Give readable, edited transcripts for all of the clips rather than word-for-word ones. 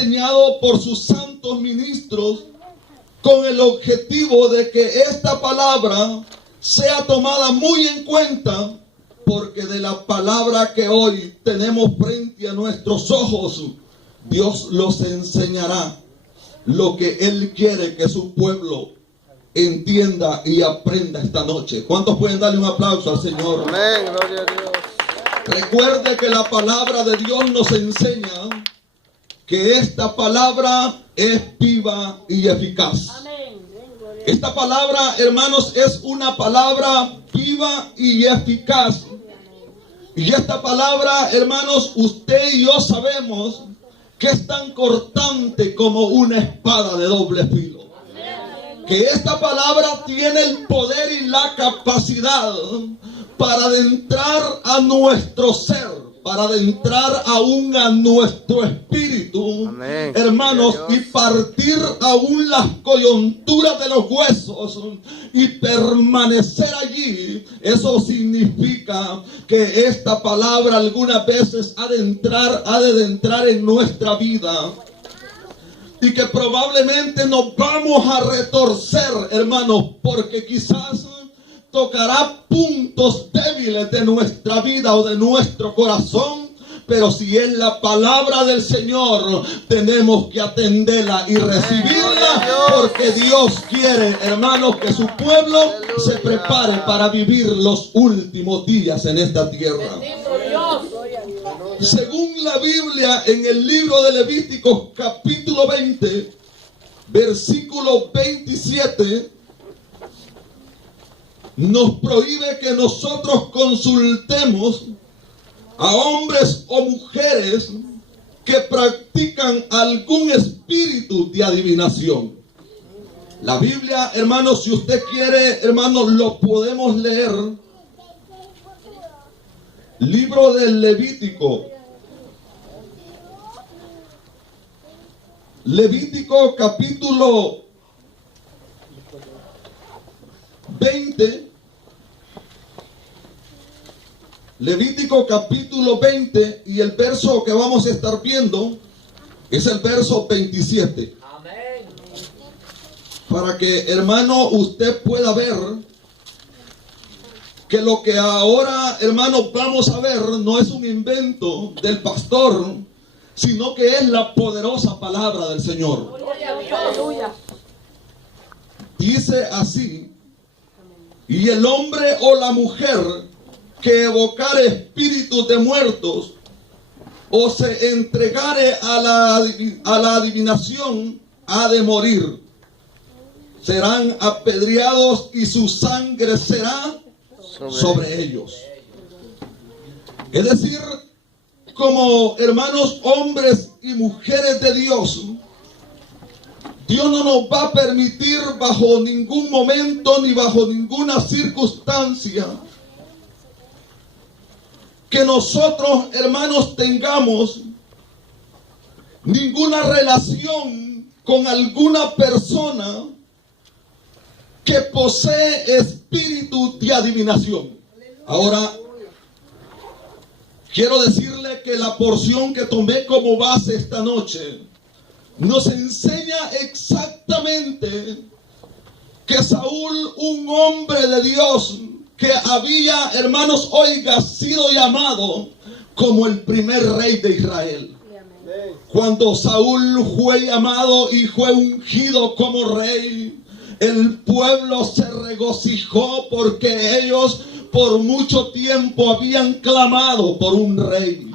enseñado por sus santos ministros con el objetivo de que esta palabra sea tomada muy en cuenta, porque de la palabra que hoy tenemos frente a nuestros ojos, Dios los enseñará lo que Él quiere que su pueblo entienda y aprenda esta noche. ¿Cuántos pueden darle un aplauso al Señor? Amén, gloria a Dios. Recuerde que la palabra de Dios nos enseña que esta palabra es viva y eficaz. Esta palabra, hermanos, es una palabra viva y eficaz. Y esta palabra, hermanos, usted y yo sabemos que es tan cortante como una espada de doble filo. Que esta palabra tiene el poder y la capacidad para adentrar a nuestro ser, para adentrar aún a nuestro espíritu, amén, hermanos, y partir aún las coyunturas de los huesos y permanecer allí. Eso significa que esta palabra algunas veces ha de entrar en nuestra vida, y que probablemente nos vamos a retorcer, hermanos, porque quizás tocará puntos débiles de nuestra vida o de nuestro corazón, pero si es la palabra del Señor, tenemos que atenderla y recibirla, porque Dios quiere, hermanos, que su pueblo se prepare para vivir los últimos días en esta tierra. Según la Biblia, en el libro de Levítico, capítulo 20, versículo 27, nos prohíbe que nosotros consultemos a hombres o mujeres que practican algún espíritu de adivinación. La Biblia, hermanos, si usted quiere, hermanos, lo podemos leer. Libro del Levítico. Levítico capítulo 20. Levítico capítulo 20, y el verso que vamos a estar viendo es el verso 27. Amén. Para que, hermano, usted pueda ver que lo que ahora, hermanos, vamos a ver no es un invento del pastor, sino que es la poderosa palabra del Señor. Dice así: y el hombre o la mujer que evocare espíritus de muertos o se entregare a la adivinación ha de morir. Serán apedreados y su sangre será sobre ellos. Es decir, como hermanos, hombres y mujeres de Dios, Dios no nos va a permitir bajo ningún momento ni bajo ninguna circunstancia que nosotros, hermanos, tengamos ninguna relación con alguna persona que posee espíritu de adivinación. Ahora, quiero decirle que la porción que tomé como base esta noche nos enseña exactamente que Saúl, un hombre de Dios, que había, hermanos, oiga, sido llamado como el primer rey de Israel. Cuando Saúl fue llamado y fue ungido como rey, el pueblo se regocijó porque ellos por mucho tiempo habían clamado por un rey.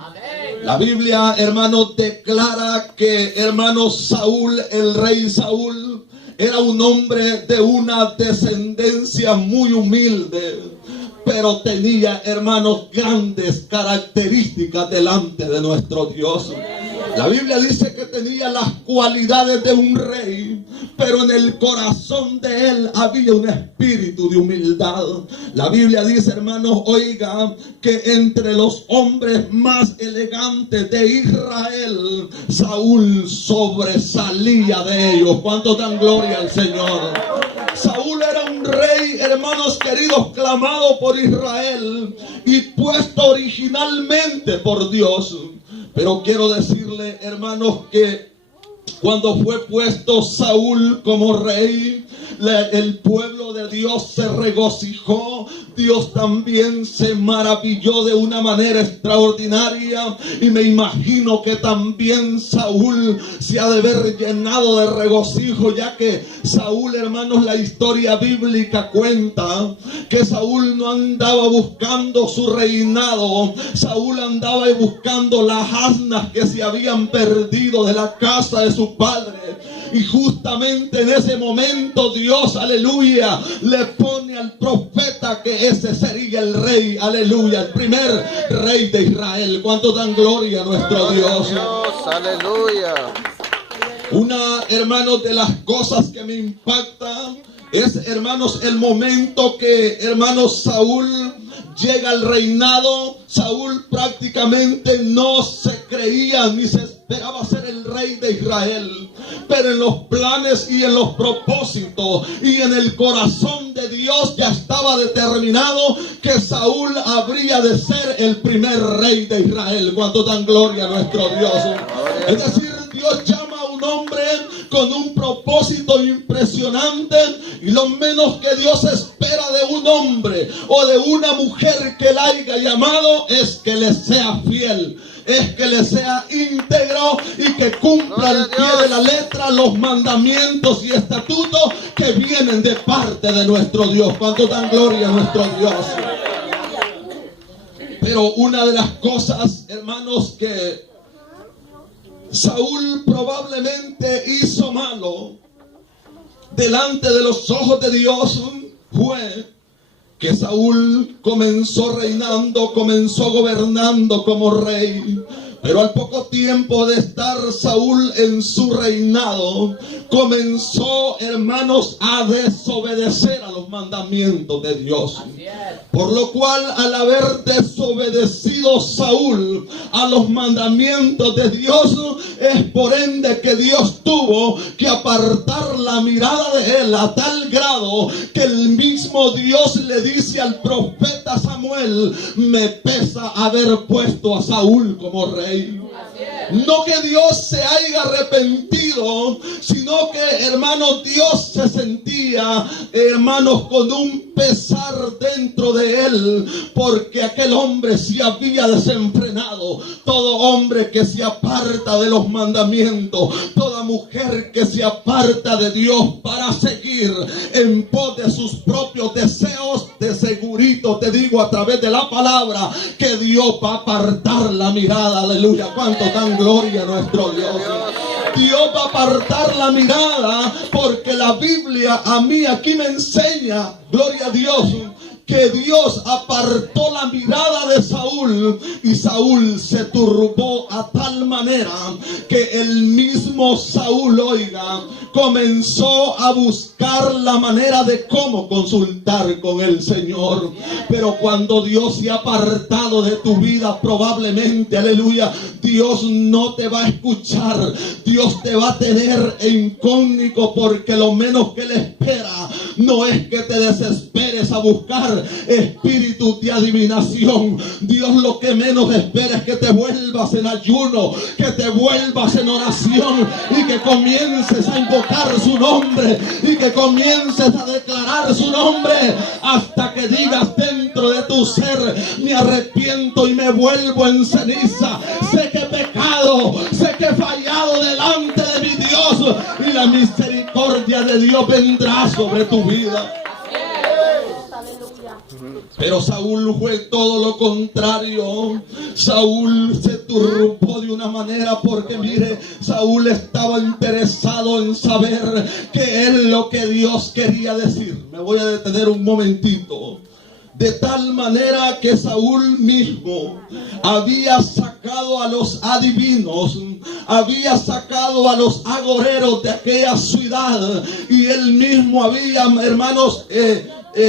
La Biblia, hermanos, declara que, hermanos, Saúl, el rey Saúl, era un hombre de una descendencia muy humilde, pero tenía, hermanos, grandes características delante de nuestro Dios. La Biblia dice que tenía las cualidades de un rey, pero en el corazón de él había un espíritu de humildad. La Biblia dice, hermanos, oiga, que entre los hombres más elegantes de Israel, Saúl sobresalía de ellos. ¿Cuántos dan gloria al Señor? Saúl era un rey, hermanos queridos, clamado por Israel y puesto originalmente por Dios. Pero quiero decirle, hermanos, que Cuando fue puesto Saúl como rey, el pueblo de Dios se regocijó. Dios también se maravilló de una manera extraordinaria, y me imagino que también Saúl se ha de ver llenado de regocijo, ya que Saúl, hermanos, la historia bíblica cuenta que Saúl no andaba buscando su reinado. Saúl andaba buscando las asnas que se habían perdido de la casa de su padre. Y justamente en ese momento Dios, aleluya, le pone al profeta que ese sería el rey, aleluya, el primer rey de Israel. ¿Cuánto dan gloria a nuestro Dios? Aleluya. Una, hermanos, de las cosas que me impacta es, hermanos, el momento que, hermanos, Saúl llega al reinado. Saúl prácticamente no se creía ni se esperaba ser el rey de Israel, pero en los planes y en los propósitos y en el corazón de Dios ya estaba determinado que Saúl habría de ser el primer rey de Israel. ¿Cuánto dan gloria a nuestro Dios? Es decir, Dios llama a un hombre con un propósito impresionante, y lo menos que Dios espera de un hombre o de una mujer que la haya llamado es que le sea fiel, es que le sea íntegro y que cumpla al pie de la letra los mandamientos y estatutos que vienen de parte de nuestro Dios. ¿Cuánto dan gloria a nuestro Dios? Pero una de las cosas, hermanos, que Saúl probablemente hizo malo delante de los ojos de Dios fue que Saúl comenzó reinando, comenzó gobernando como rey. Pero al poco tiempo de estar Saúl en su reinado, comenzó, hermanos, a desobedecer a los mandamientos de Dios. Por lo cual, al haber desobedecido Saúl a los mandamientos de Dios, es por ende que Dios tuvo que apartar la mirada de él a tal grado que el mismo Dios le dice al profeta Samuel: me pesa haber puesto a Saúl como rey. No que Dios se haya arrepentido, sino que, hermanos, Dios se sentía, hermanos, con un pesar dentro de él, porque aquel hombre se había desenfrenado. Todo hombre que se aparta de los mandamientos, toda mujer que se aparta de Dios para seguir en pos de sus propios deseos, de segurito te digo a través de la palabra que Dios va a apartar la mirada. Aleluya. ¿Cuánto dan gloria a nuestro Dios? Dios va a apartar la mirada, porque la Biblia a mí aquí me enseña, gloria a Dios, que Dios apartó la mirada de Saúl, y Saúl se turbó a tal manera que el mismo Saúl, oiga, comenzó a buscar la manera de cómo consultar con el Señor. Pero cuando Dios se ha apartado de tu vida, probablemente, aleluya, Dios no te va a escuchar. Dios te va a tener en incógnito, porque lo menos que Él espera no es que te desesperes a buscar espíritu de adivinación. Dios lo que menos espera es que te vuelvas en ayuno, que te vuelvas en oración y que comiences a invocar su nombre y que comiences a declarar su nombre hasta que digas dentro de tu ser: me arrepiento y me vuelvo en ceniza. Sé que he pecado, sé que he fallado delante de mi Dios, y la misericordia de Dios vendrá sobre tu vida. Pero Saúl fue todo lo contrario. Saúl se turbó de una manera, porque mire, Saúl estaba interesado en saber qué es lo que Dios quería decir. Me voy a detener un momentito. De tal manera que Saúl mismo había sacado a los adivinos, había sacado a los agoreros de aquella ciudad, y él mismo había, hermanos,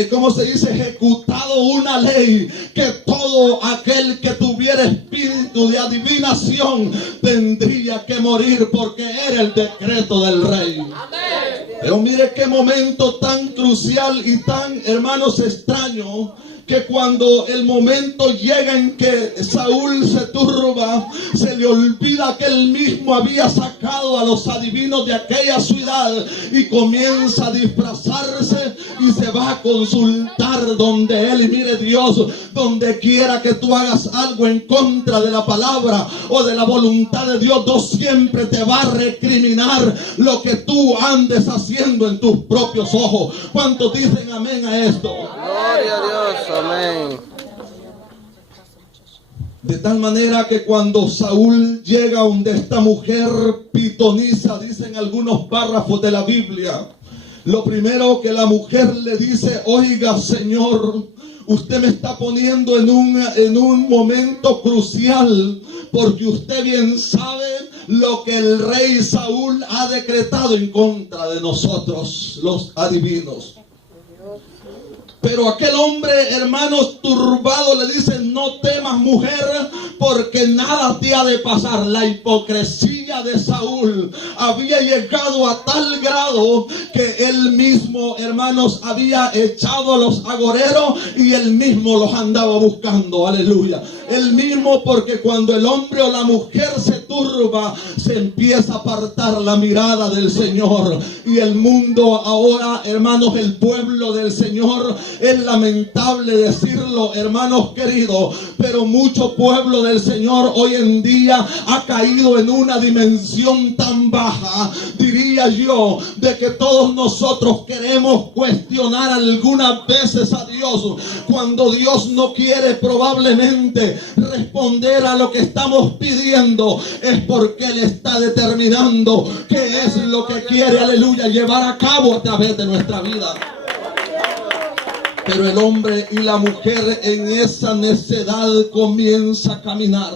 ¿cómo se dice? Ejecutado una ley que todo aquel que tuviera espíritu de adivinación tendría que morir, porque era el decreto del rey. Pero mire qué momento tan crucial y tan, hermanos, extraño, que cuando el momento llega en que Saúl se turba, se le olvida que él mismo había sacado a los adivinos de aquella ciudad y comienza a disfrazarse y se va a consultar donde él. Y mire, Dios, donde quiera que tú hagas algo en contra de la palabra o de la voluntad de Dios, Dios siempre te va a recriminar lo que tú andes haciendo en tus propios ojos. ¿Cuántos dicen amén a esto? Gloria a Dios, amén. De tal manera que cuando Saúl llega donde esta mujer pitoniza, dicen algunos párrafos de la Biblia, lo primero que la mujer le dice: oiga, Señor, usted me está poniendo en un momento crucial, porque usted bien sabe lo que el rey Saúl ha decretado en contra de nosotros, los adivinos. Pero aquel hombre, hermanos, turbado, le dice: no temas, mujer, porque nada te ha de pasar. La hipocresía de Saúl había llegado a tal grado que él mismo, hermanos, había echado a los agoreros y él mismo los andaba buscando. Aleluya. Él mismo, porque cuando el hombre o la mujer se turba, se empieza a apartar la mirada del Señor. Y el mundo ahora, hermanos, el pueblo del Señor, es lamentable decirlo, hermanos queridos, pero mucho pueblo del Señor hoy en día ha caído en una dimensión tan baja, diría yo, de que todos nosotros queremos cuestionar algunas veces a Dios, cuando Dios no quiere probablemente responder a lo que estamos pidiendo. Es porque Él está determinando qué es lo que quiere, aleluya, llevar a cabo a través de nuestra vida. Pero el hombre y la mujer en esa necedad comienza a caminar.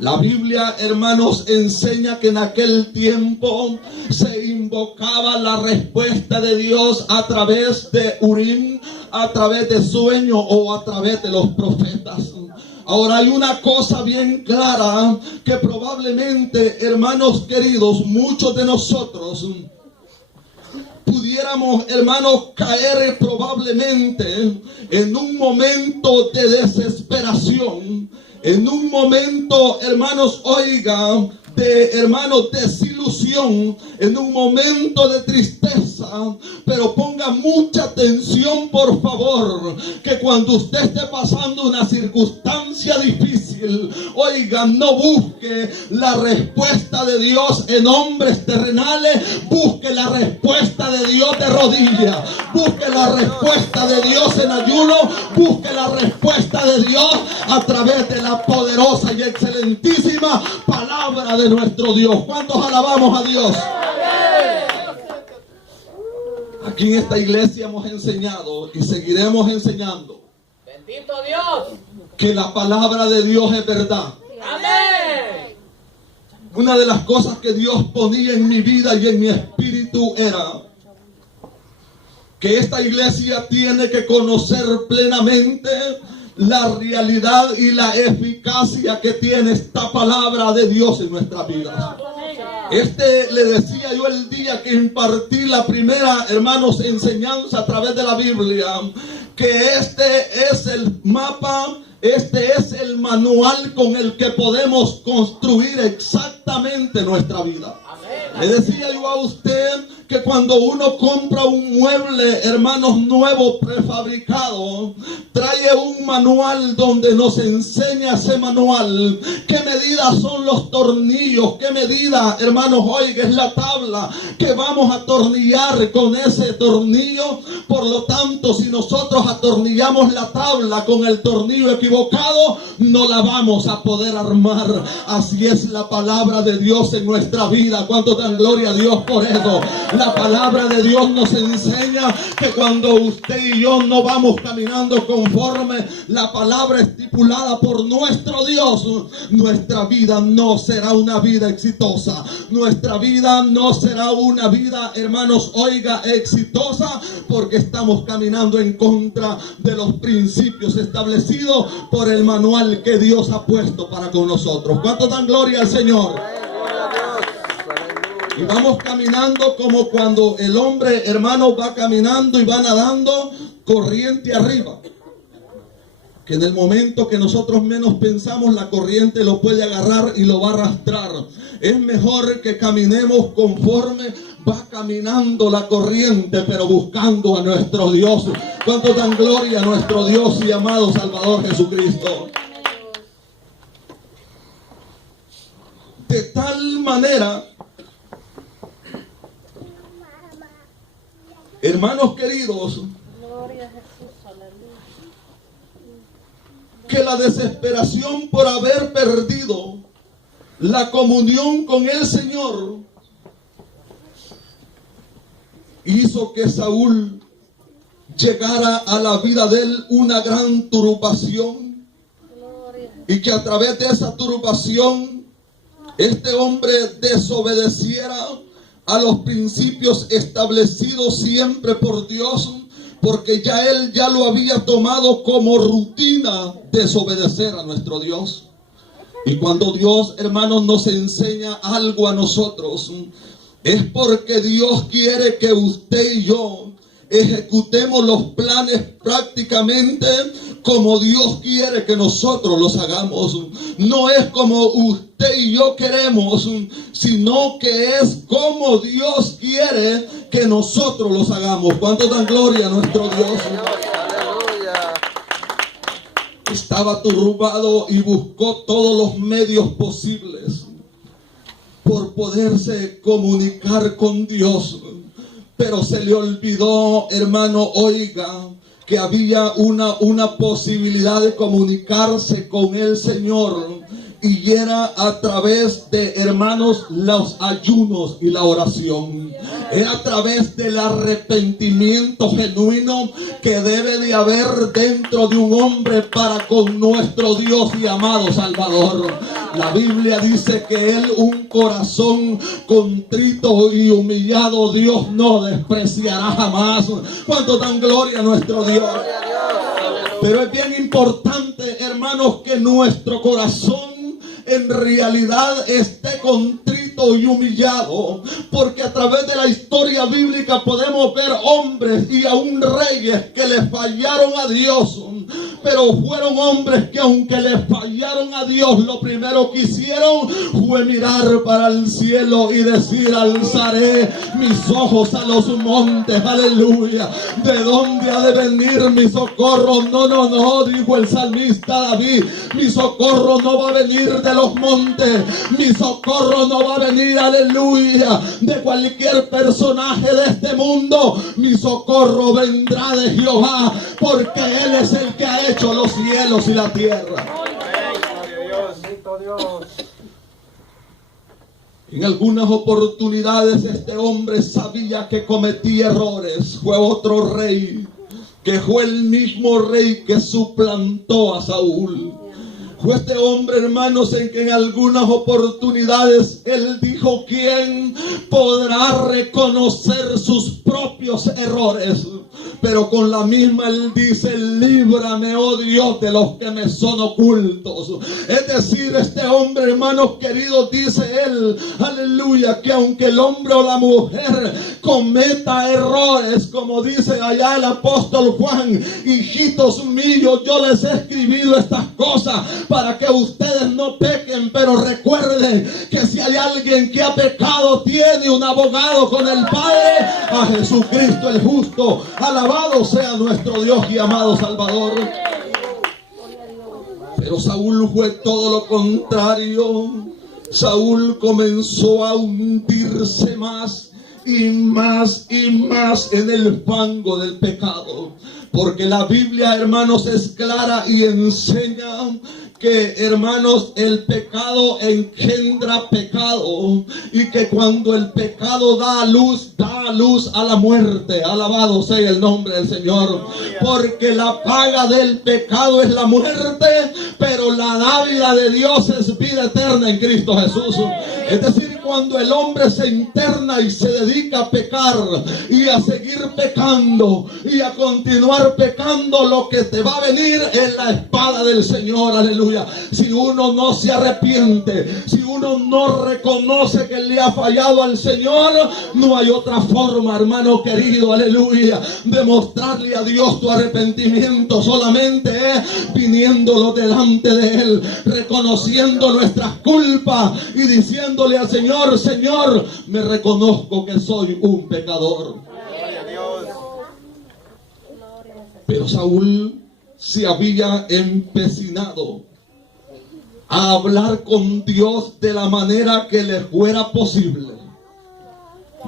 La Biblia, hermanos, enseña que en aquel tiempo se invocaba la respuesta de Dios a través de Urim, a través de sueño o a través de los profetas. Ahora hay una cosa bien clara que probablemente, hermanos queridos, muchos de nosotros pudiéramos, hermanos, caer probablemente en un momento de desesperación, en un momento, hermanos, oiga, de, hermanos, desilusión, en un momento de tristeza. Pero ponga mucha atención, por favor, que cuando usted esté pasando una circunstancia difícil, oiga, no busque la respuesta de Dios en hombres terrenales, busque la respuesta de Dios de rodillas, busque la respuesta de Dios en ayuno, busque la respuesta de Dios a través de la poderosa y excelentísima palabra de nuestro Dios. ¿Cuántos alabamos a Dios? Aquí en esta iglesia hemos enseñado y seguiremos enseñando. Bendito Dios. Que la palabra de Dios es verdad. Amén. Una de las cosas que Dios ponía en mi vida y en mi espíritu era que esta iglesia tiene que conocer plenamente la realidad y la eficacia que tiene esta palabra de Dios en nuestra vida. Le decía yo el día que impartí la primera, hermanos, enseñanza a través de la Biblia, que este es el mapa, este es el manual con el que podemos construir exactamente nuestra vida. Le decía yo a usted que cuando uno compra un mueble, hermanos, nuevo, prefabricado, trae un manual donde nos enseña ese manual qué medidas son los tornillos, qué medida, hermanos, oiga, es la tabla que vamos a atornillar con ese tornillo. Por lo tanto, si nosotros atornillamos la tabla con el tornillo equivocado, no la vamos a poder armar. Así es la palabra de Dios en nuestra vida. ¿Cuánto dan gloria a Dios por eso? La palabra de Dios nos enseña que cuando usted y yo no vamos caminando conforme la palabra estipulada por nuestro Dios, nuestra vida no será una vida exitosa. Nuestra vida no será una vida, hermanos, oiga, exitosa, porque estamos caminando en contra de los principios establecidos por el manual que Dios ha puesto para con nosotros. ¿Cuánto dan gloria al Señor? Y vamos caminando como cuando el hombre, hermano, va caminando y va nadando corriente arriba. que en el momento que nosotros menos pensamos, la corriente lo puede agarrar y lo va a arrastrar. Es mejor que caminemos conforme va caminando la corriente, pero buscando a nuestro Dios. ¿Cuánto dan gloria a nuestro Dios y amado Salvador Jesucristo? De tal manera, hermanos queridos, que la desesperación por haber perdido la comunión con el Señor hizo que Saúl llegara a la vida de él una gran turbación, y que a través de esa turbación este hombre desobedeciera a los principios establecidos siempre por Dios, porque él ya lo había tomado como rutina desobedecer a nuestro Dios. Y cuando Dios, hermanos, nos enseña algo a nosotros, es porque Dios quiere que usted y yo ejecutemos los planes prácticamente como Dios quiere que nosotros los hagamos. No es como usted y yo queremos, sino que es como Dios quiere que nosotros los hagamos. ¿Cuánto dan gloria a nuestro Dios? Estaba turbado y buscó todos los medios posibles por poderse comunicar con Dios, pero se le olvidó, hermano, oiga, que había una posibilidad de comunicarse con el Señor, y era a través de, hermanos, los ayunos y la oración. Era a través del arrepentimiento genuino que debe de haber dentro de un hombre para con nuestro Dios y amado Salvador. La Biblia dice que Él, un corazón contrito y humillado, Dios no despreciará jamás. ¿Cuánto dan gloria a nuestro Dios? Pero es bien importante, hermanos, que nuestro corazón en realidad esté contrito y humillado, porque a través de la historia bíblica podemos ver hombres y aún reyes que le fallaron a Dios, pero fueron hombres que aunque le fallaron a Dios, lo primero que hicieron fue mirar para el cielo y decir: alzaré mis ojos a los montes, aleluya, ¿de dónde ha de venir mi socorro? No, dijo el salmista David, mi socorro no va a venir de los montes, mi socorro no va a venir, aleluya, de cualquier personaje de este mundo. Mi socorro vendrá de Jehová, porque Él es el que ha hecho los cielos y la tierra. En algunas oportunidades este hombre sabía que cometía errores. Fue otro rey, que fue el mismo rey que suplantó a Saúl. Fue este hombre, hermanos, en que en algunas oportunidades él dijo: ¿quién podrá reconocer sus propios errores? Pero con la misma él dice: líbrame, oh Dios, de los que me son ocultos. Es decir, este hombre, hermanos queridos, dice él, aleluya, que aunque el hombre o la mujer cometa errores, como dice allá el apóstol Juan: hijitos míos, yo les he escribido estas cosas para que ustedes no pequen, pero recuerden que si hay alguien que ha pecado, tiene un abogado con el Padre, a Jesucristo el justo. Alabado sea nuestro Dios y amado Salvador. Pero Saúl fue todo lo contrario. Saúl comenzó a hundirse más y más y más en el fango del pecado, porque la Biblia, hermanos, es clara y enseña que, hermanos, el pecado engendra pecado, y que cuando el pecado da a luz a la muerte. Alabado sea el nombre del Señor, porque la paga del pecado es la muerte, pero la dádiva de Dios es vida eterna en Cristo Jesús. Es decir, cuando el hombre se interna y se dedica a pecar y a seguir pecando y a continuar pecando, lo que te va a venir es la espada del Señor, aleluya. Si uno no se arrepiente, si uno no reconoce que le ha fallado al Señor, no hay otra forma, hermano querido, aleluya, de mostrarle a Dios tu arrepentimiento. Solamente viniéndolo delante de Él, reconociendo nuestras culpas y diciéndole al Señor: Señor, me reconozco que soy un pecador. Pero Saúl se había empecinado a hablar con Dios de la manera que le fuera posible.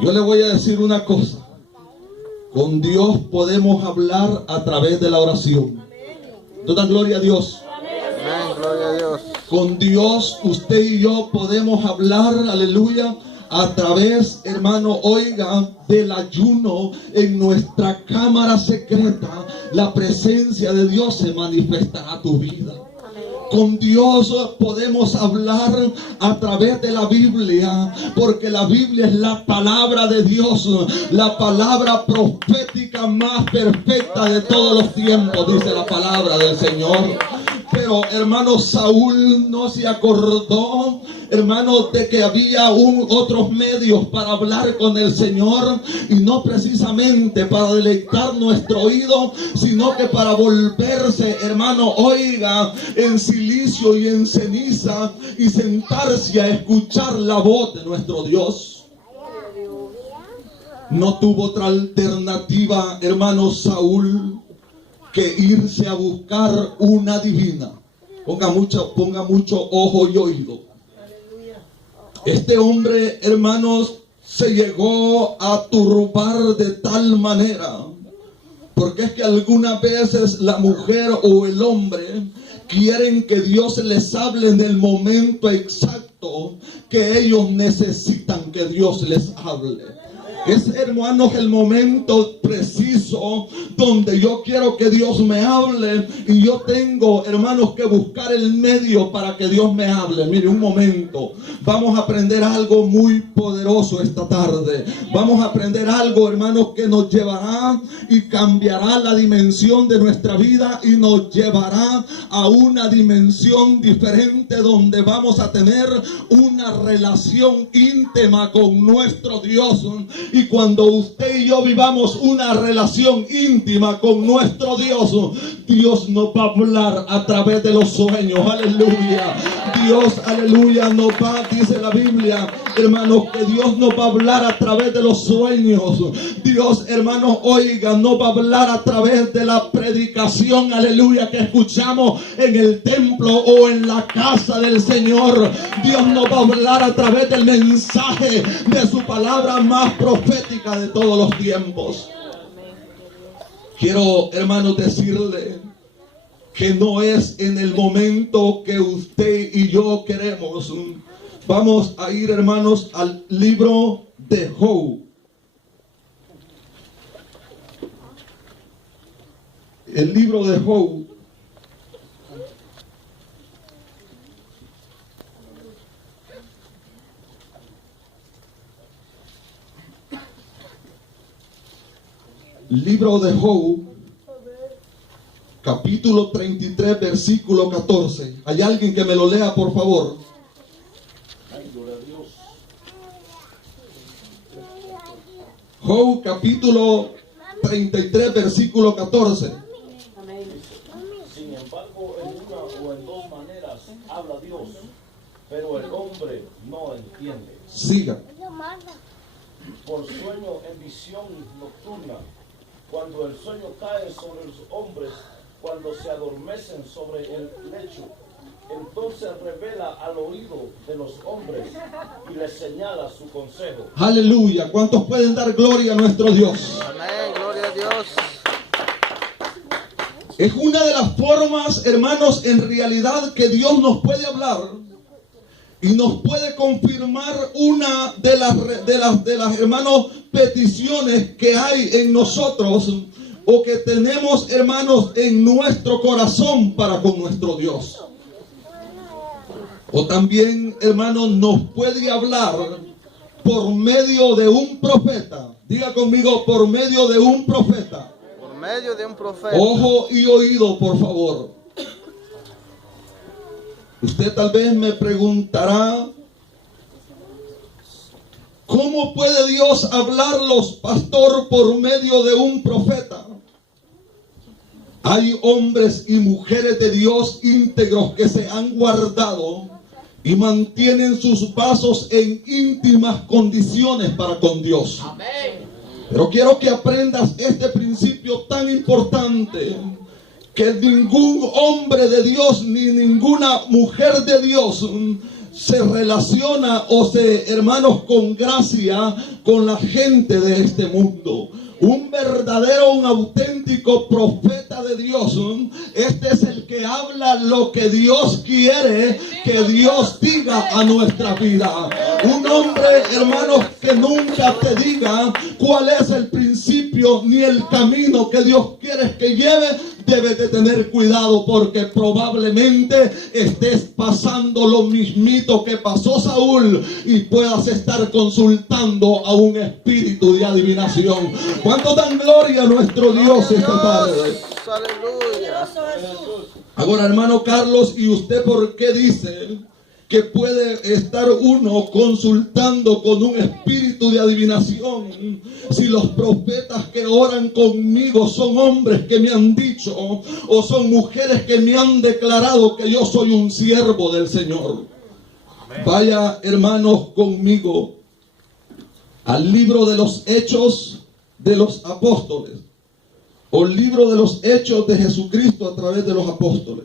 Yo le voy a decir una cosa: con Dios podemos hablar a través de la oración. Toda gloria a Dios. Amén, gloria a Dios. Con Dios usted y yo podemos hablar, aleluya, a través, hermano, oiga, del ayuno. En nuestra cámara secreta la presencia de Dios se manifestará a tu vida. Con Dios podemos hablar a través de la Biblia, porque la Biblia es la palabra de Dios, la palabra profética más perfecta de todos los tiempos, dice la palabra del Señor. Pero hermano, Saúl no se acordó, hermano, de que había otros medios para hablar con el Señor, y no precisamente para deleitar nuestro oído, sino que para volverse, hermano, oiga, en silicio y en ceniza, y sentarse a escuchar la voz de nuestro Dios. No tuvo otra alternativa, hermano, Saúl, que irse a buscar una divina. Ponga mucho ojo y oído. Este hombre, hermanos, se llegó a turbar de tal manera, porque es que algunas veces la mujer o el hombre quieren que Dios les hable en el momento exacto que ellos necesitan que Dios les hable. Es, hermanos, el momento preciso donde yo quiero que Dios me hable, y yo tengo, hermanos, que buscar el medio para que Dios me hable. Mire, un momento, vamos a aprender algo muy poderoso esta tarde. Vamos a aprender algo, hermanos, que nos llevará y cambiará la dimensión de nuestra vida, y nos llevará a una dimensión diferente, donde vamos a tener una relación íntima con nuestro Dios. Y cuando usted y yo vivamos una relación íntima con nuestro Dios, Dios nos va a hablar a través de los sueños. Aleluya. Dios, aleluya, nos va, dice la Biblia, hermanos, que Dios nos va a hablar a través de los sueños. Dios, hermanos, oiga, nos va a hablar a través de la predicación, aleluya, que escuchamos en el templo o en la casa del Señor. Dios nos va a hablar a través del mensaje de su palabra más profética de todos los tiempos. Quiero, hermanos, decirle que no es en el momento que usted y yo queremos. Vamos a ir, hermanos, al libro de Job. El libro de Job. Libro de Job, capítulo 33, versículo 14. ¿Hay alguien que me lo lea, por favor? Job, capítulo 33, versículo 14. Sin embargo, en una o en dos maneras habla Dios, pero el hombre no entiende. Siga. Por sueño en visión nocturna, cuando el sueño cae sobre los hombres, cuando se adormecen sobre el lecho, entonces revela al oído de los hombres y les señala su consejo. Aleluya. ¿Cuántos pueden dar gloria a nuestro Dios? Amén, gloria a Dios. Es una de las formas, hermanos, en realidad que Dios nos puede hablar y nos puede confirmar una de las hermanos, peticiones que hay en nosotros, o que tenemos, hermanos, en nuestro corazón para con nuestro Dios. O también, hermanos, nos puede hablar por medio de un profeta. Diga conmigo, por medio de un profeta. Por medio de un profeta. Ojo y oído, por favor. Usted tal vez me preguntará, ¿Cómo puede Dios hablarlos, pastor, por medio de un profeta? Hay hombres y mujeres de Dios íntegros que se han guardado y mantienen sus pasos en íntimas condiciones para con Dios. Amén. Pero quiero que aprendas este principio tan importante, que ningún hombre de Dios ni ninguna mujer de Dios se relaciona hermanos, con gracia con la gente de este mundo. Un verdadero, un auténtico profeta de Dios, este es el que habla lo que Dios quiere que Dios diga a nuestra vida. Un hombre, hermanos, que nunca te diga cuál es el principio ni el camino que Dios quiere que lleve, debes de tener cuidado, porque probablemente estés pasando lo mismito que pasó Saúl y puedas estar consultando a un espíritu de adivinación. ¿Cuánto dan gloria a nuestro Dios esta tarde? Aleluya. Ahora, hermano Carlos, ¿y usted por qué dice que puede estar uno consultando con un espíritu de adivinación si los profetas que oran conmigo son hombres que me han dicho o son mujeres que me han declarado que yo soy un siervo del Señor? Amén. Vaya, hermanos, conmigo al libro de los Hechos de los Apóstoles, o el libro de los Hechos de Jesucristo a través de los apóstoles.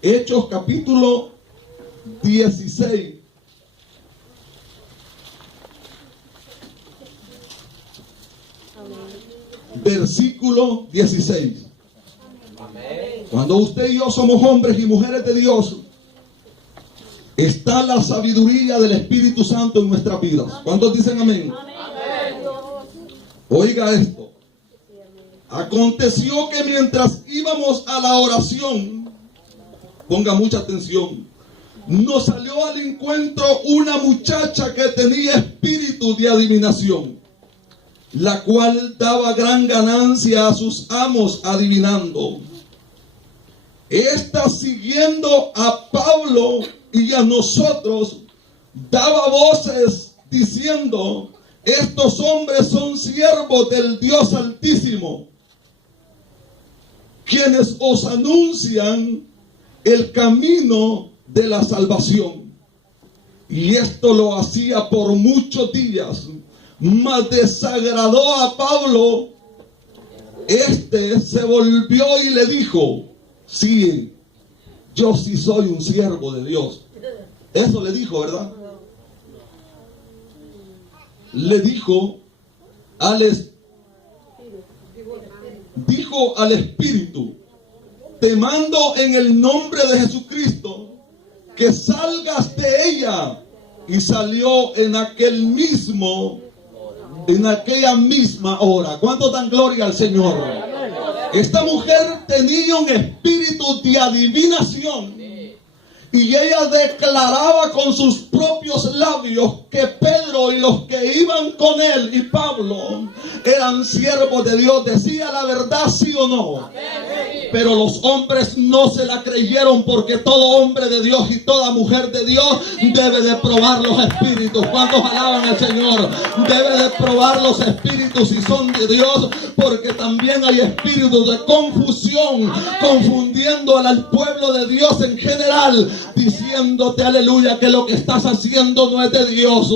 Hechos capítulo 16. Versículo 16. Amén. Cuando usted y yo somos hombres y mujeres de Dios, está la sabiduría del Espíritu Santo en nuestras vidas. ¿Cuántos dicen amén? Amén. Oiga esto. Aconteció que mientras íbamos a la oración, ponga mucha atención, nos salió al encuentro una muchacha que tenía espíritu de adivinación, la cual daba gran ganancia a sus amos adivinando. Esta, siguiendo a Pablo y a nosotros, daba voces diciendo: estos hombres son siervos del Dios Altísimo, quienes os anuncian el camino de la salvación. Y esto lo hacía por muchos días, mas desagradó a Pablo. Este se volvió y le dijo: sí, yo sí soy un siervo de Dios. Eso le dijo, ¿verdad? Le dijo al espíritu: te mando en el nombre de Jesucristo que salgas de ella. Y salió en aquella misma hora. ¿Cuánto dan gloria al Señor? Esta mujer tenía un espíritu de adivinación, y ella declaraba con sus propios labios que Pedro y los que iban con él y Pablo eran siervos de Dios. ¿Decía la verdad, sí o no? Pero los hombres no se la creyeron, porque todo hombre de Dios y toda mujer de Dios debe de probar los espíritus. ¿Cuántos alaban al Señor? Debe de probar los espíritus si son de Dios, porque también hay espíritus de confusión, confundiendo al pueblo de Dios en general, diciéndote, aleluya, que lo que estás haciendo no es de Dios,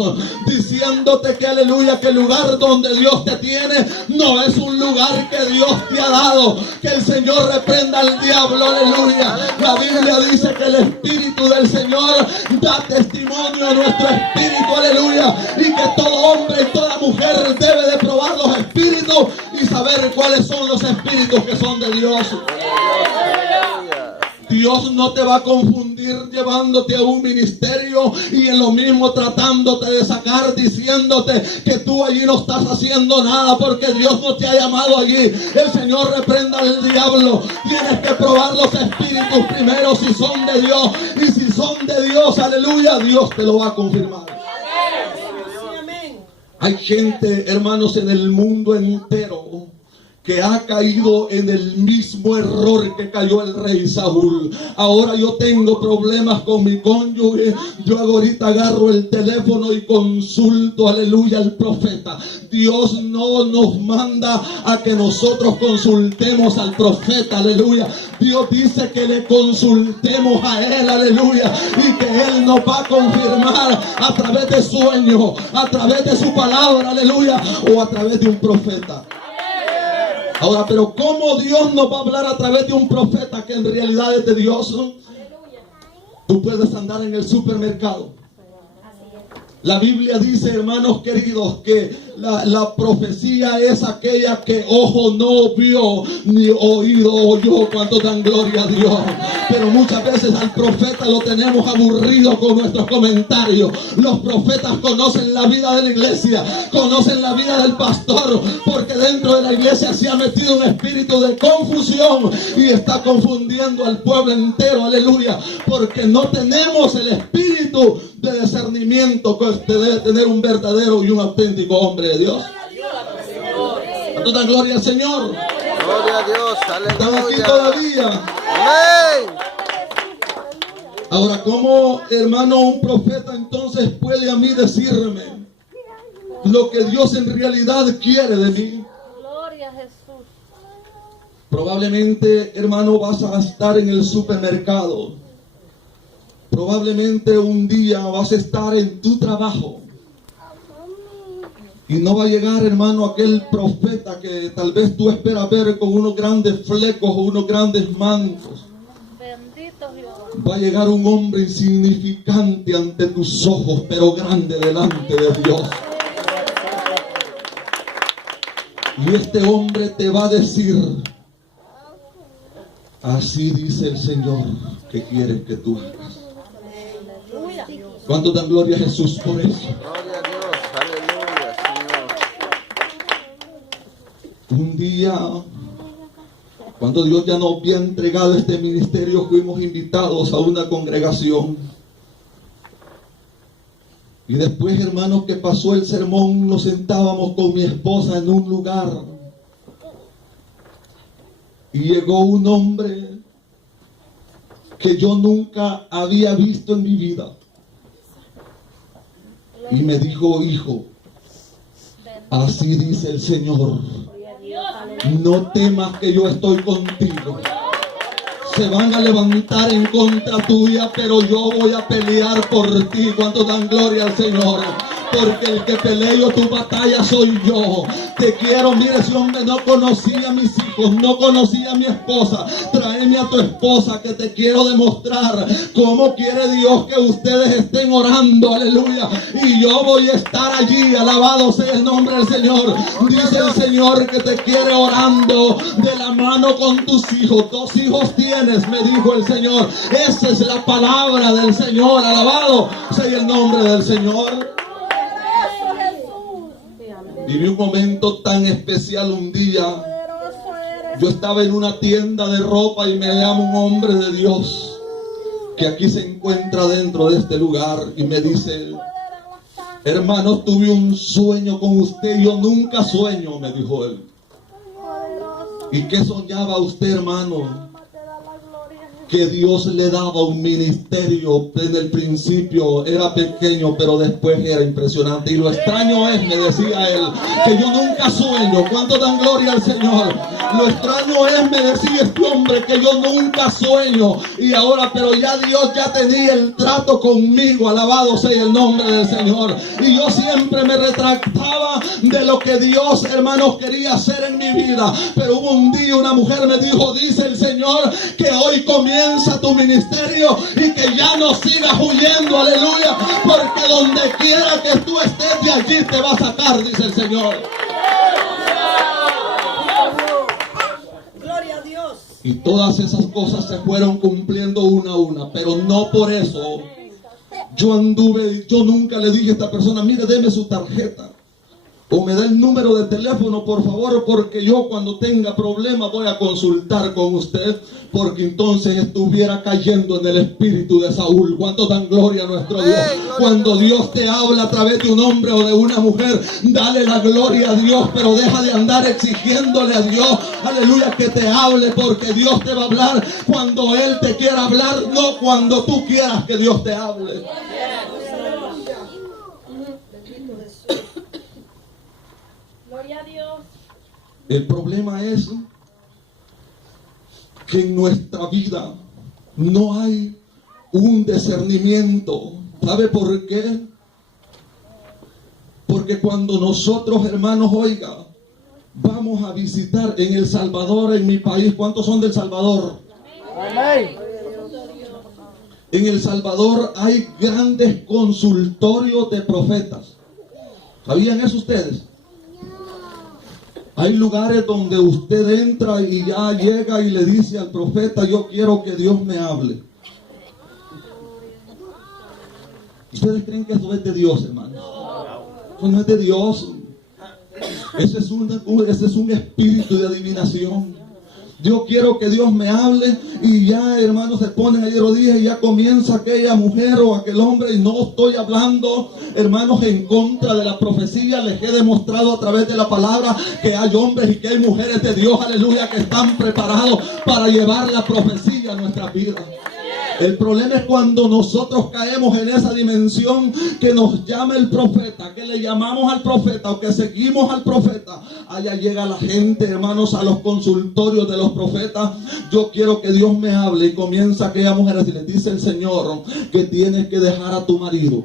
diciéndote que, aleluya, que el lugar donde Dios te tiene no es un lugar que Dios te ha dado. Que el Señor reprenda al diablo, aleluya. La Biblia dice que el Espíritu del Señor da testimonio a nuestro espíritu, aleluya, y que todo hombre y toda mujer debe de probar los espíritus y saber cuáles son los espíritus que son de Dios. Dios no te va a confundir llevándote a un ministerio y en lo mismo tratándote de sacar, diciéndote que tú allí no estás haciendo nada, porque Dios no te ha llamado allí. El Señor reprenda al diablo. Tienes que probar los espíritus primero si son de Dios, y si son de Dios, aleluya, Dios te lo va a confirmar. Hay gente, hermanos, en el mundo entero que ha caído en el mismo error que cayó el rey Saúl. Ahora yo tengo problemas con mi cónyuge. Yo ahorita agarro el teléfono y consulto, aleluya, al profeta. Dios no nos manda a que nosotros consultemos al profeta, aleluya. Dios dice que le consultemos a él, aleluya, y que él nos va a confirmar a través de sueños, a través de su palabra, aleluya, o a través de un profeta. Ahora, pero ¿cómo Dios nos va a hablar a través de un profeta que en realidad es de Dios? Tú puedes andar en el supermercado. La Biblia dice, hermanos queridos, que la profecía es aquella que ojo no vio ni oído oyó. Cuando dan gloria a Dios. Pero muchas veces al profeta lo tenemos aburrido con nuestros comentarios. Los profetas conocen la vida de la iglesia, conocen la vida del pastor, porque dentro de la iglesia se ha metido un espíritu de confusión y está confundiendo al pueblo entero, aleluya, porque no tenemos el espíritu de discernimiento que debe tener un verdadero y un auténtico hombre de Dios. Toda gloria al Señor. Gloria a Dios, Están aquí aleluya. todavía. Amén. Ahora, ¿cómo, hermano, un profeta entonces puede a mí decirme lo que Dios en realidad quiere de mí? Gloria a Jesús. Probablemente, hermano, vas a estar en el supermercado. Probablemente un día vas a estar en tu trabajo. Y no va a llegar, hermano, aquel profeta que tal vez tú esperas ver con unos grandes flecos o unos grandes mantos. Bendito Dios. Va a llegar un hombre insignificante ante tus ojos, pero grande delante de Dios. Y este hombre te va a decir, así dice el Señor que quiere que tú hagas. ¿Cuánto dan gloria a Jesús por eso? Gloria a Dios, aleluya, Señor. Un día, cuando Dios ya nos había entregado este ministerio, fuimos invitados a una congregación. Y después, hermanos, que pasó el sermón, nos sentábamos con mi esposa en un lugar. Y llegó un hombre que yo nunca había visto en mi vida. Y me dijo, hijo, así dice el Señor, no temas que yo estoy contigo. Se van a levantar en contra tuya, pero yo voy a pelear por ti. Cuando dan gloria al Señor. Porque el que peleo tu batalla soy yo. Te quiero, mire, ese hombre no conocía a mis hijos, no conocía a mi esposa. Tráeme a tu esposa que te quiero demostrar cómo quiere Dios que ustedes estén orando, aleluya. Y yo voy a estar allí, alabado sea el nombre del Señor. Dice el Señor que te quiere orando de la mano con tus hijos. 2 hijos tienes, me dijo el Señor. Esa es la palabra del Señor, alabado sea el nombre del Señor. Viví un momento tan especial un día. Yo estaba en una tienda de ropa y me llama un hombre de Dios que aquí se encuentra dentro de este lugar y me dice, hermano, tuve un sueño con usted. Yo nunca sueño, me dijo él. ¿Y qué soñaba usted, hermano? Que Dios le daba un ministerio. En el principio era pequeño, pero después era impresionante. Y lo extraño es, me decía él, que yo nunca sueño. ¿Cuánto dan gloria al Señor? Lo extraño es, me decía este hombre, que yo nunca sueño. Y ahora, pero ya Dios ya tenía el trato conmigo. Alabado sea el nombre del Señor. Y yo siempre me retractaba de lo que Dios, hermanos, quería hacer en mi vida. Pero hubo un día una mujer me dijo, dice el Señor, que hoy comienza tu ministerio y que ya no sigas huyendo, aleluya, porque donde quiera que tú estés, de allí te va a sacar, dice el Señor. Gloria a Dios. Y todas esas cosas se fueron cumpliendo una a una, pero no por eso yo nunca le dije a esta persona, mire, deme su tarjeta. O me da el número de teléfono, por favor, porque yo cuando tenga problemas voy a consultar con usted, porque entonces estuviera cayendo en el espíritu de Saúl. ¿Cuánto dan gloria a nuestro Dios? Cuando Dios te habla a través de un hombre o de una mujer, dale la gloria a Dios, pero deja de andar exigiéndole a Dios, aleluya, que te hable, porque Dios te va a hablar cuando Él te quiera hablar, no cuando tú quieras que Dios te hable. Gloria a Dios. El problema es que en nuestra vida no hay un discernimiento. ¿Sabe por qué? Porque cuando nosotros, hermanos, oiga, vamos a visitar en El Salvador, en mi país, ¿cuántos son del Salvador? Amén. En El Salvador hay grandes consultorios de profetas. ¿Sabían eso ustedes? Hay lugares donde usted entra y ya llega y le dice al profeta, yo quiero que Dios me hable. ¿Ustedes creen que eso es de Dios, hermanos? Eso no es de Dios. Ese es un espíritu de adivinación. Yo quiero que Dios me hable, y ya, hermanos, se ponen ahí de rodillas y ya comienza aquella mujer o aquel hombre. Y no estoy hablando, hermanos, en contra de la profecía. Les he demostrado a través de la palabra que hay hombres y que hay mujeres de Dios, aleluya, que están preparados para llevar la profecía a nuestras vidas. El problema es cuando nosotros caemos en esa dimensión que nos llama el profeta, que le llamamos al profeta o que seguimos al profeta. Allá llega la gente, hermanos, a los consultorios de los profetas. Yo quiero que Dios me hable, y comienza aquella mujer así, le dice el Señor que tienes que dejar a tu marido.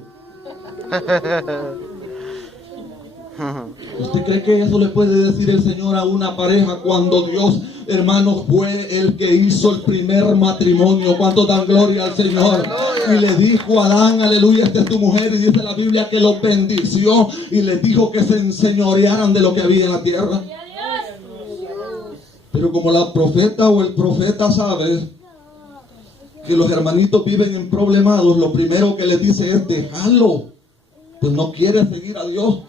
¿Usted cree que eso le puede decir el Señor a una pareja cuando Dios, hermanos, fue el que hizo el primer matrimonio? ¿Cuánto dan gloria al Señor? Y le dijo a Adán, aleluya, esta es tu mujer, y dice la Biblia que los bendició y les dijo que se enseñorearan de lo que había en la tierra. Pero como la profeta o el profeta sabe que los hermanitos viven en problemados, lo primero que les dice es déjalo, pues no quiere seguir a Dios.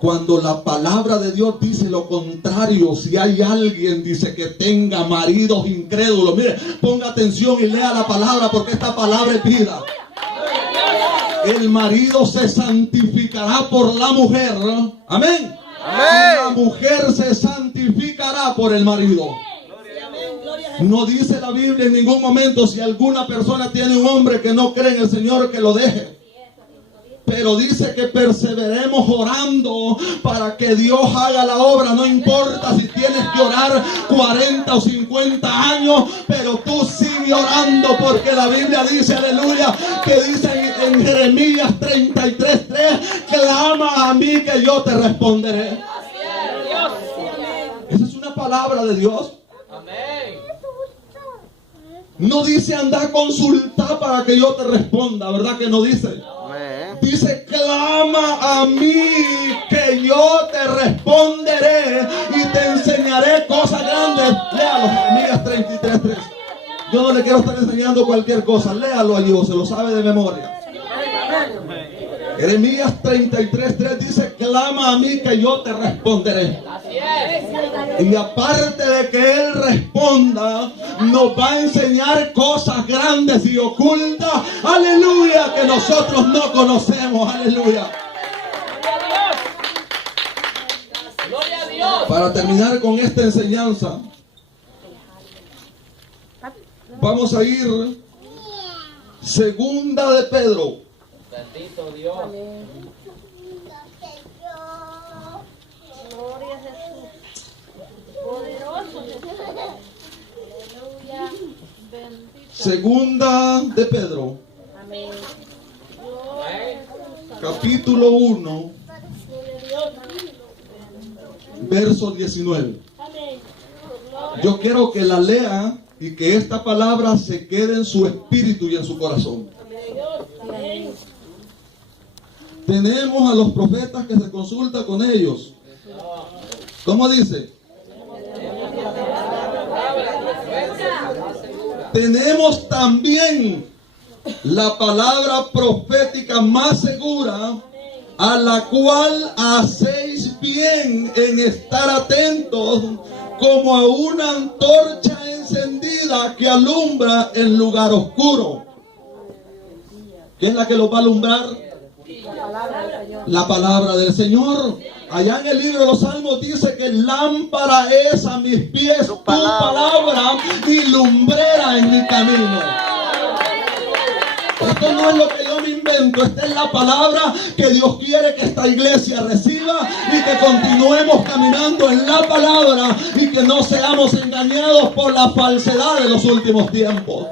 Cuando la palabra de Dios dice lo contrario, si hay alguien, dice, que tenga maridos incrédulos, mire, ponga atención y lea la palabra, porque esta palabra es vida. El marido se santificará por la mujer, ¿no? Amén. Y la mujer se santificará por el marido. No dice la Biblia en ningún momento, si alguna persona tiene un hombre que no cree en el Señor, que lo deje. Pero dice que perseveremos orando para que Dios haga la obra. No importa si tienes que orar 40 o 50 años, pero tú sigue orando, porque la Biblia dice, aleluya, que dice en Jeremías 33:3, clama a mí que yo te responderé. Esa es una palabra de Dios. No dice anda a consultar para que yo te responda, ¿verdad que no dice? Dice, clama a mí que yo te responderé y te enseñaré cosas grandes. Léalo, Jeremías 33:3. Yo no le quiero estar enseñando cualquier cosa. Léalo allí, o se lo sabe de memoria. Jeremías 33:3 dice, clama a mí que yo te responderé. Y aparte de que Él responda, nos va a enseñar cosas grandes y ocultas, aleluya, que nosotros no conocemos, aleluya. Para terminar con esta enseñanza, vamos a ir segunda de Pedro. Bendito Dios. Gloria a Jesús. Poderoso Jesús. Aleluya. Bendito. Segunda de Pedro, Amén. Gloria a Jesús. capítulo 1, verso 19. Amén. Yo quiero que la lea y que esta palabra se quede en su espíritu y en su corazón. Amén. Tenemos a los profetas que se consulta con ellos. ¿Cómo dice? Tenemos también la palabra profética más segura a la cual hacéis bien en estar atentos como a una antorcha encendida que alumbra en lugar oscuro. ¿Qué es la que los va a alumbrar? La palabra del Señor. Allá en el libro de los Salmos dice que lámpara es a mis pies tu palabra y lumbrera en mi camino. Esto no es lo que yo me invento, esta es la palabra que Dios quiere que esta iglesia reciba y que continuemos caminando en la palabra y que no seamos engañados por la falsedad de los últimos tiempos.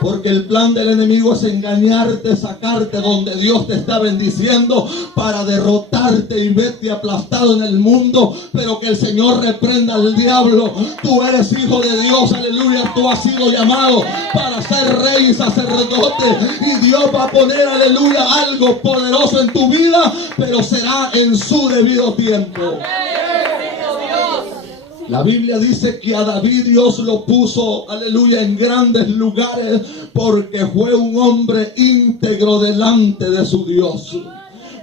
Porque el plan del enemigo es engañarte, sacarte donde Dios te está bendiciendo para derrotarte y verte aplastado en el mundo. Pero que el Señor reprenda al diablo. Tú eres hijo de Dios, aleluya. Tú has sido llamado para ser rey y sacerdote. Y Dios va a poner, aleluya, algo poderoso en tu vida, pero será en su debido tiempo. La Biblia dice que a David Dios lo puso, aleluya, en grandes lugares porque fue un hombre íntegro delante de su Dios.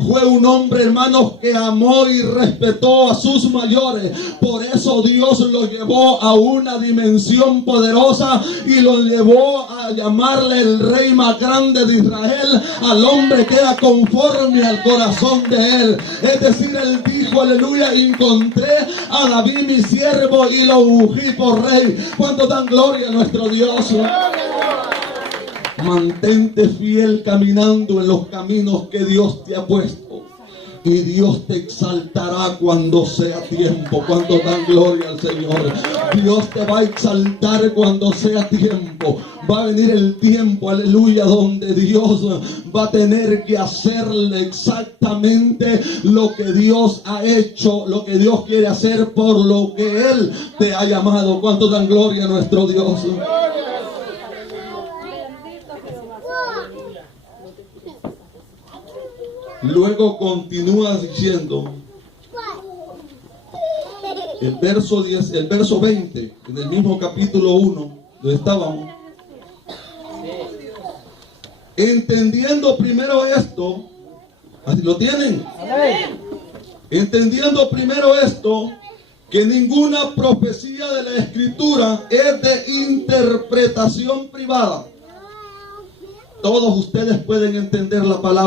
Fue un hombre, hermanos, que amó y respetó a sus mayores. Por eso Dios lo llevó a una dimensión poderosa y lo llevó a llamarle el rey más grande de Israel, al hombre que era conforme al corazón de él. Es decir, él dijo, aleluya, encontré a David mi siervo y lo ungí por rey. ¿Cuánto dan gloria a nuestro Dios? Mantente fiel caminando en los caminos que Dios te ha puesto. Y Dios te exaltará cuando sea tiempo. Cuando dan gloria al Señor. Dios te va a exaltar cuando sea tiempo. Va a venir el tiempo, aleluya, donde Dios va a tener que hacerle exactamente lo que Dios ha hecho, lo que Dios quiere hacer por lo que Él te ha llamado. Cuando dan gloria a nuestro Dios. Luego continúa diciendo el verso 10, el verso 20, en el mismo capítulo 1, donde estábamos. Entendiendo primero esto, ¿así lo tienen? Entendiendo primero esto, que ninguna profecía de la Escritura es de interpretación privada. Todos ustedes pueden entender la palabra.